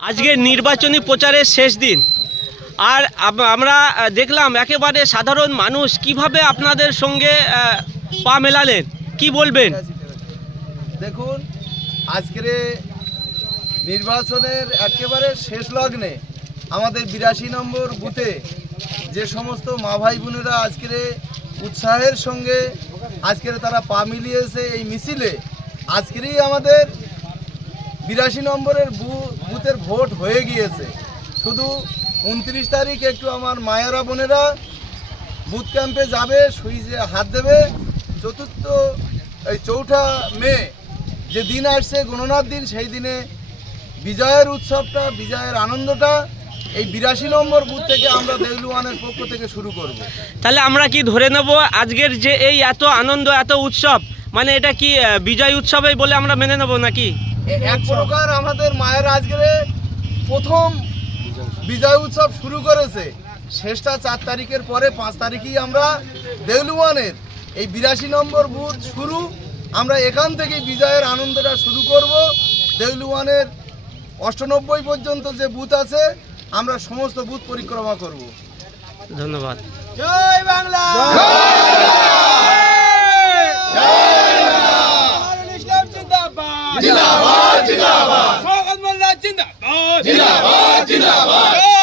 আজকে নির্বাচনী প্রচারের শেষ দিন আর আমরা দেখলাম একেবারে সাধারণ মানুষ কিভাবে আপনাদের সঙ্গে পা মেলালেন, কি বলবেন? দেখুন, আজকের নির্বাচনের একেবারে শেষ লগ্নে আমাদের 82 নম্বর বুথে যে সমস্ত মা ভাই বোনেরা আজকের উৎসাহের সঙ্গে আজকের তারা পা মিলিয়েছে এই মিছিলে, আজকেরই আমাদের 82 নম্বরের বুথের ভোট হয়ে গিয়েছে। শুধু 29 তারিখ একটু আমার মায়েরা বোনেরা বুথ ক্যাম্পে যাবে, সুইচে হাত দেবে। চৌঠা মে যে দিন আসছে গণনার দিন, সেই দিনে বিজয়ের উৎসবটা, বিজয়ের আনন্দটা এই 82 নম্বর বুথ থেকে আমরা দেউলুয়ানের পক্ষ থেকে শুরু করব। তাহলে আমরা কি ধরে নেব আজকের যে এই এত আনন্দ, এত উৎসব, মানে এটা কি বিজয় উৎসবই বলে আমরা মেনে নেব নাকি? এক প্রকার আমাদের মায়ের আজকের প্রথম বিজয় উৎসব শুরু করেছে। শেষটা 4 তারিখের পরে 5 তারিখেই আমরা দেউলুয়ানের এই 82 নম্বর বুথ শুরু, আমরা এখান থেকে বিজয়ের আনন্দটা শুরু করব। দেউলুয়ানের 98 পর্যন্ত যে বুথ আছে আমরা সমস্ত বুথ পরিক্রমা করব। ধন্যবাদ। জয় বাংলা। জিন্দাবাদ জিন্দাবাদ। জিন্দাবাদ জিন্দাবাদ।